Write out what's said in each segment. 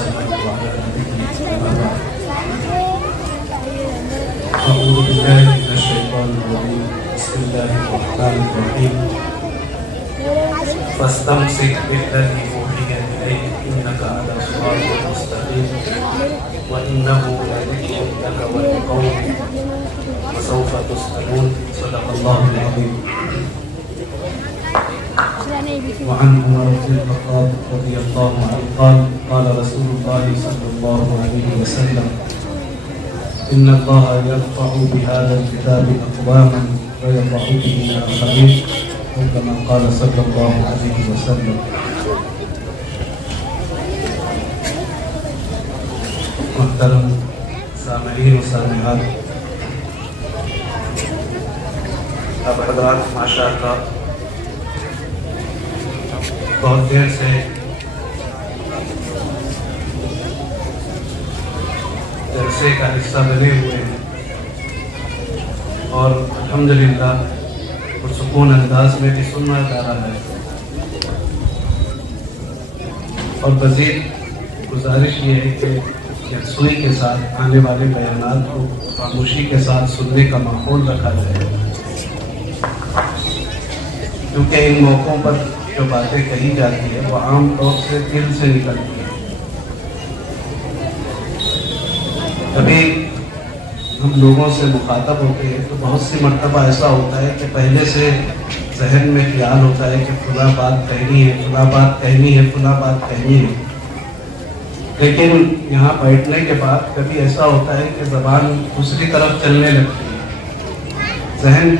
وسلم وعلى آله وصحبه. أعوذ بالله من الشيطان الرجيم. بسم الله الرحمن الرحيم. فاستمسك بالذي أوحي إليك إنك على صراط مستقيم وإنه لذكر لك ولقومك وسوف تسألون. صدق الله العظيم. وعن عمر بن الخطاب رضي الله عنه قال قال رسول الله صلى الله عليه وسلم إن الله يرفع بهذا الكتاب أقواما ويضع به آخرين أو كما قال صلى الله عليه وسلم. محترم سامعین و سامعات، اب حضرات ماشاء اللہ بہت دیر سے جلسے کا حصہ بنے ہوئے ہیں اور الحمدللہ پرسکون انداز میں بھی سننا جا رہا ہے. اور مزید گزارش یہ ہے کہ یکسوئی کے ساتھ آنے والے بیانات کو خاموشی کے ساتھ سننے کا ماحول رکھا جائے، کیونکہ ان موقعوں پر جو باتیں کہی جاتی ہے وہ عام طور سے دل سے نکلتی ہے. کبھی ہم لوگوں سے مخاطب ہوتے ہیں تو بہت سی مرتبہ ایسا ہوتا ہے کہ پہلے سے ذہن میں خیال ہوتا ہے کہ فلاں بات کہنی ہے، فلاں بات کہنی ہے، فلاں بات کہنی ہے، لیکن یہاں بیٹھنے کے بعد کبھی ایسا ہوتا ہے کہ زبان دوسری طرف چلنے لگتی ہے، ذہن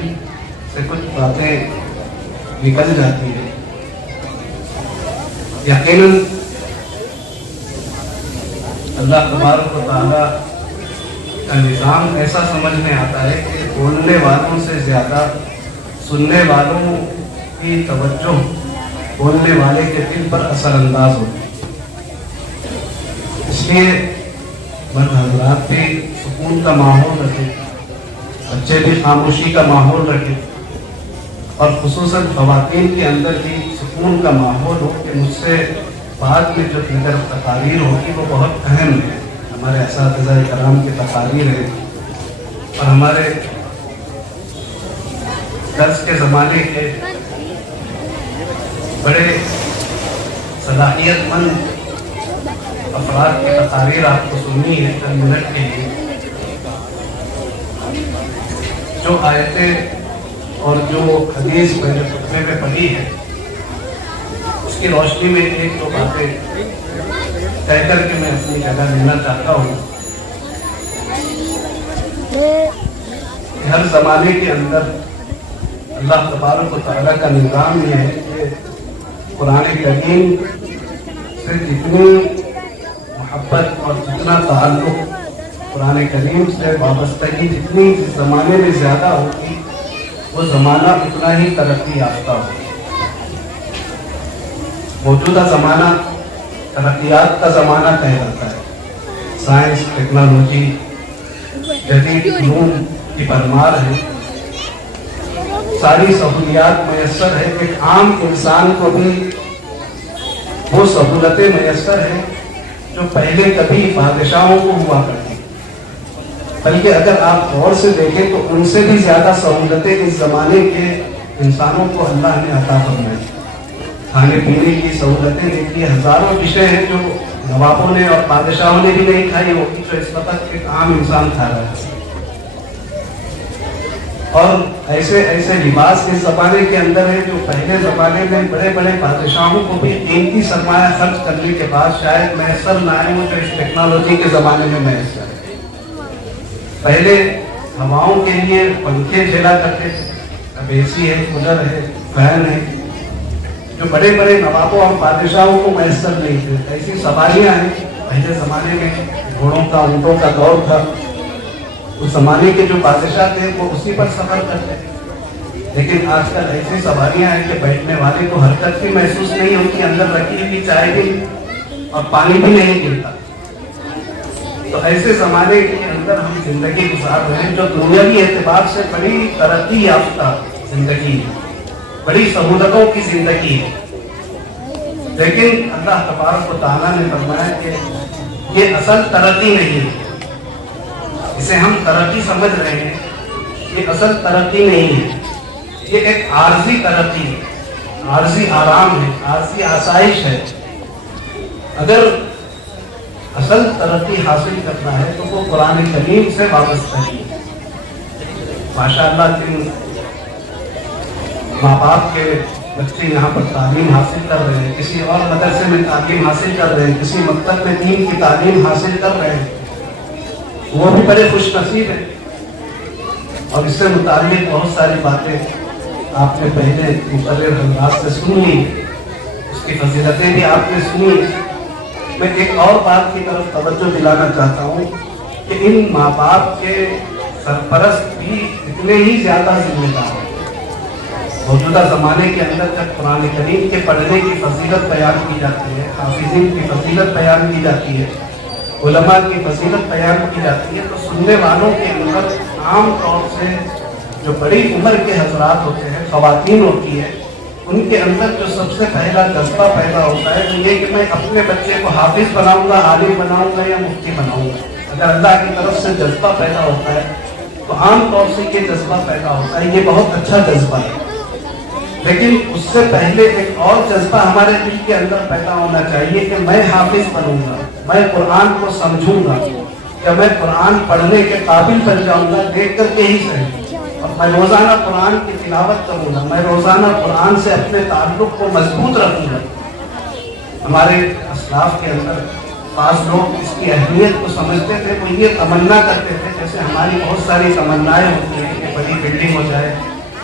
سے کچھ باتیں نکل جاتی ہیں. یقیناً اللہ تبارک و تعالیٰ کا نظام ایسا سمجھ میں آتا ہے کہ بولنے والوں سے زیادہ سننے والوں کی توجہ بولنے والے کے دل پر اثر انداز ہوتی ہے. اس لیے مرد حضرات بھی سکون کا ماحول رکھیں، بچے بھی خاموشی کا ماحول رکھیں، اور خصوصاً خواتین کے اندر بھی سکون کا ماحول ہو کہ مجھ سے بعد میں جو دیگر تقاریر ہوگی وہ بہت اہم ہے. ہمارے اساتذہ کرام کی تقاریر ہیں اور ہمارے درس کے زمانے کے بڑے صلاحیت مند افراد کی تقاریر آپ کو سننی ہے چند منٹ کے لیے. جو آیتیں اور جو حدیث میں نے خطبے میں پڑھی ہے اس کی روشنی میں ایک دو باتیں کہہ کر کے میں اپنی جگہ لینا چاہتا ہوں. ہر زمانے کے اندر اللہ تبارک و تعالیٰ کا نظام یہ ہے کہ قرآن کریم سے جتنی محبت اور جتنا تعلق قرآن کریم سے وابستگی جتنی جس زمانے میں زیادہ ہوتی وہ زمانہ اتنا ہی ترقی یافتہ ہوگا. موجودہ زمانہ ترقیات کا زمانہ کہلاتا ہے. سائنس، ٹیکنالوجی، جدید علوم کی بھرمار ہے، ساری سہولیات میسر ہے کہ عام انسان کو بھی وہ سہولتیں میسر ہیں جو پہلے کبھی بادشاہوں کو ہوا کرتی. بلکہ اگر آپ غور سے دیکھیں تو ان سے بھی زیادہ سہولتیں اس زمانے کے انسانوں کو اللہ نے عطا فرمائی. کھانے پینے کی سہولتیں دیکھیے، ہزاروں ڈشیں ہیں جو نوابوں نے اور بادشاہوں نے بھی نہیں کھائی ہوگی جو اس وقت ایک عام انسان کھا رہا ہے. اور ایسے ایسے لباس اس زمانے کے اندر ہے جو پہلے زمانے میں بڑے بڑے بادشاہوں کو بھی قیمتی سرمایہ خرچ کرنے کے بعد شاید میسر نہ آئے وہ جو اس ٹیکنالوجی کے زمانے میں میسر ہے. پہلے ہواؤں کے لیے پنکھے جھیلا کرتے تھے، اب اے سی ہے، کولر ہے، فین ہے، جو بڑے بڑے نوابوں اور بادشاہوں کو میسر نہیں تھے. ایسی سواریاں ہیں، پہلے زمانے میں گھوڑوں کا اونٹوں کا دور تھا، اس زمانے کے جو بادشاہ تھے وہ اسی پر سفر کرتے تھے. لیکن آج کل ایسی سواریاں ہیں کہ بیٹھنے والے کو حرکت بھی محسوس نہیں ہوتی، اندر رکھی ہوئی چائے بھی اور پانی بھی نہیں گرتا. تو ایسے زمانے کے اندر ہم زندگی گزار رہے ہیں جو دنیاوی اعتبار سے بڑی ترقی یافتہ زندگی ہے، بڑی سہولتوں کی زندگی ہے. لیکن اللہ تبارک و تعالیٰ نے فرمایا کہ یہ اصل ترقی نہیں ہے، اسے ہم ترقی سمجھ رہے ہیں، یہ اصل ترقی نہیں ہے، یہ ایک عارضی ترقی ہے، عارضی آرام ہے، عارضی آسائش ہے۔ اگر اصل ترقی حاصل کرنا ہے تو وہ قرآن کریم سے وابستہ ہے۔ ماشاءاللہ جن ماں باپ کے بچے یہاں پر تعلیم حاصل کر رہے ہیں، کسی اور مدرسے میں تعلیم حاصل کر رہے ہیں، کسی مکتب میں دین کی تعلیم حاصل کر رہے ہیں، وہ بھی بڑے خوش نصیب ہیں۔ اور اس سے متعلق بہت ساری باتیں آپ نے پہلے مقرر حضرات سے سن لی، اس کی فضیلتیں بھی آپ نے سنی۔ میں ایک اور بات کی طرف توجہ دلانا چاہتا ہوں کہ ان ماں باپ کے سرپرست بھی اتنے ہی زیادہ ذمہ دار ہیں۔ موجودہ زمانے کے اندر جب قرآن کریم کے پڑھنے کی فضیلت بیان کی جاتی ہے، حافظین کی فضیلت بیان کی جاتی ہے، علماء کی فضیلت بیان کی جاتی ہے، تو سننے والوں کے اندر عام طور سے جو بڑی عمر کے حضرات ہوتے ہیں، خواتین ہوتی ہے، ان کے اندر جو سب سے پہلا جذبہ پیدا ہوتا ہے وہ یہ کہ میں اپنے بچے کو حافظ بناؤں گا، عالم بناؤں گا یا مفتی بناؤں گا۔ اگر اللہ کی طرف سے جذبہ پیدا ہوتا ہے تو عام طور سے یہ جذبہ پیدا ہوتا ہے، یہ بہت اچھا جذبہ ہے۔ لیکن اس سے پہلے ایک اور جذبہ ہمارے دل کے اندر پیدا ہونا چاہیے کہ میں حافظ بنوں گا، میں قرآن کو سمجھوں گا، یا میں قرآن پڑھنے کے قابل بن جاؤں گا، دیکھ کر کے ہی صحیح، اور میں روزانہ قرآن کی تلاوت کروں گا، میں روزانہ قرآن سے اپنے تعلق کو مضبوط رکھوں گا۔ ہمارے اسلاف کے اندر بعض لوگ اس کی اہمیت کو سمجھتے تھے، وہ یہ تمنا کرتے تھے، جیسے ہماری بہت ساری تمنائیں ہوتی ہیں کہ بڑی بلڈنگ ہو جائے،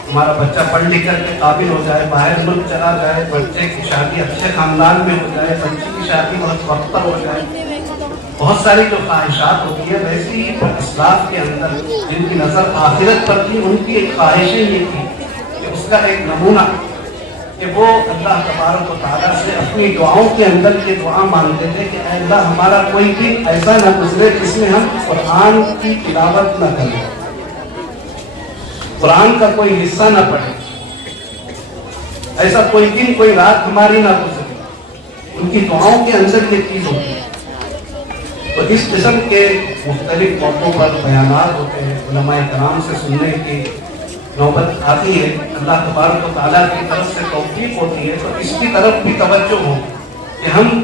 ہمارا بچہ پڑھ لکھ کر کے قابل ہو جائے، باہر ملک چلا جائے، بچے کی شادی اچھے خاندان میں ہو جائے، بچی کی شادی بہت وقت پر ہو جائے۔ بہت ساری جو خواہشات ہوتی ہیں، ویسے ہی اسلاف کے اندر جن کی نظر آخرت پر تھی، ان کی ایک خواہشیں یہ تھی کہ اس کا ایک نمونہ کہ وہ اللہ تبارک و تعالیٰ سے اپنی دعاؤں کے اندر یہ دعا مانگتے تھے کہ اے اللہ ہمارا کوئی دن ایسا نہ گزرے جس میں ہم قرآن کی تلاوت نہ کریں، قرآن کا کوئی حصہ نہ پڑھے، ایسا کوئی دن کوئی رات ہماری نہ گزرے۔ ان کی دعاؤں کے اندر یہ چیز ہوتی ہے۔ تو اس قسم کے مختلف موقعوں پر بیانات ہوتے ہیں، علماء کرام سے سننے کی نوبت آتی ہے، اللہ تبارک و تعالیٰ کی طرف سے توفیق ہوتی ہے، تو اس کی طرف بھی توجہ ہو کہ ہم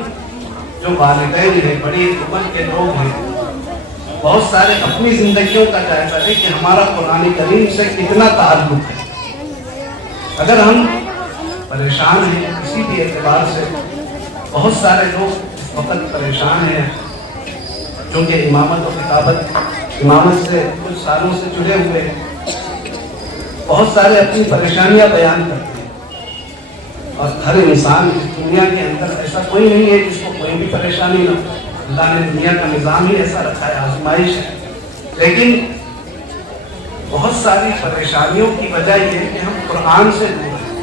جو والدین ہیں، بڑی عمر کے لوگ ہیں، بہت سارے اپنی زندگیوں کا جائزہ لیں کہ ہمارا قرآن کریم سے کتنا تعلق ہے۔ اگر ہم پریشان ہیں کسی بھی اعتبار سے، بہت سارے لوگ اس وقت پریشان ہیں چونکہ امامت و خطابت، امامت سے کچھ سالوں سے جڑے ہوئے ہیں، بہت سارے اپنی پریشانیاں بیان کرتے ہیں، اور ہر انسان اس دنیا کے اندر ایسا کوئی نہیں ہے جس کو کوئی بھی پریشانی نہ ہو۔ اللہ نے دنیا کا نظام ہی ایسا رکھا ہے، آزمائش ہے، لیکن بہت ساری پریشانیوں کی وجہ یہ ہے کہ ہم قرآن سے دور ہیں۔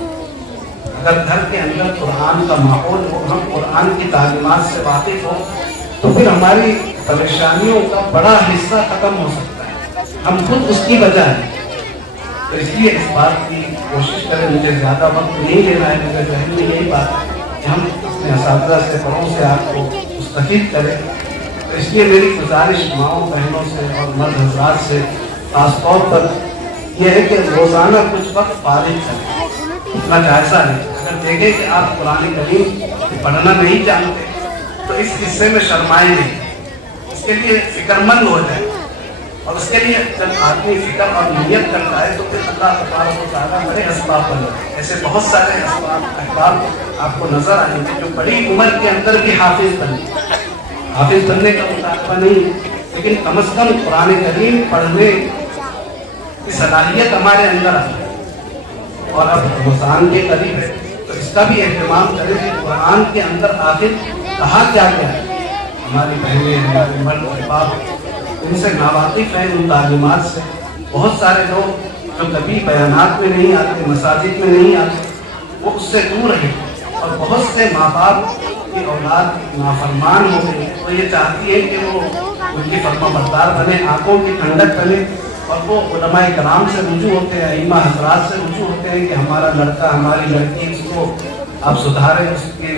اگر گھر کے اندر قرآن کا ماحول ہو، ہم قرآن کی تعلیمات سے واقف ہو، تو پھر ہماری پریشانیوں کا بڑا حصہ ختم ہو سکتا ہے، ہم خود اس کی وجہ ہیں۔ تو اس لیے اس بات کی کوشش کریں، مجھے زیادہ وقت نہیں لینا ہے، میرے ذہن میں یہی بات ہے کہ ہم اپنے اساتذہ سے، بڑوں سے آپ کو مستفید کریں۔ تو اس لیے میری گزارش ماؤں بہنوں سے اور مرد حضرات سے خاص طور پر یہ ہے کہ روزانہ کچھ وقت فارغ کریں، اپنا جائزہ لیں۔ اگر دیکھیں کہ آپ قرآن کریم پڑھنا نہیں جانتے تو اس حصے میں شرمائیں نہیں، اس کے لیے فکر مند ہو جائے، اور اس کے لیے جب آدمی فکر اور نیت کرتا ہے تو پھر اللہ تبارک و تعالیٰ بڑے اسباب بنتے ہیں۔ ایسے بہت سارے احباب آپ کو نظر آئیں گے جو بڑی عمر کے اندر بھی حافظ بنے۔ حافظ بننے کا مطالبہ نہیں ہے، لیکن کم از کم قرآن کریم پڑھنے کی صلاحیت ہمارے اندر آتی ہے، اور اب رمضان کے قریب ہے تو اس کا بھی اہتمام کریں کہ قرآن کے اندر آخر کہا کیا ہے۔ ہماری بہنیں، ہمارے مرد احباب ان سے ناواقف ہیں، ان تعلیمات سے۔ بہت سارے لوگ جو کبھی بیانات میں نہیں آتے، مساجد میں نہیں آتے، وہ اس سے دور ہیں، اور بہت سے ماں باپ کی اولاد نافرمان ہو گئی، تو یہ چاہتی ہے کہ وہ ان کی فرما بردار بنے، آنکھوں کی ٹھنڈک بنے، اور وہ علماء کرام سے رجوع ہوتے ہیں، ائمہ حضرات سے رجوع ہوتے ہیں کہ ہمارا لڑکا، ہماری لڑکی، اس کو آپ سدھاریں، اس کی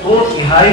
2/3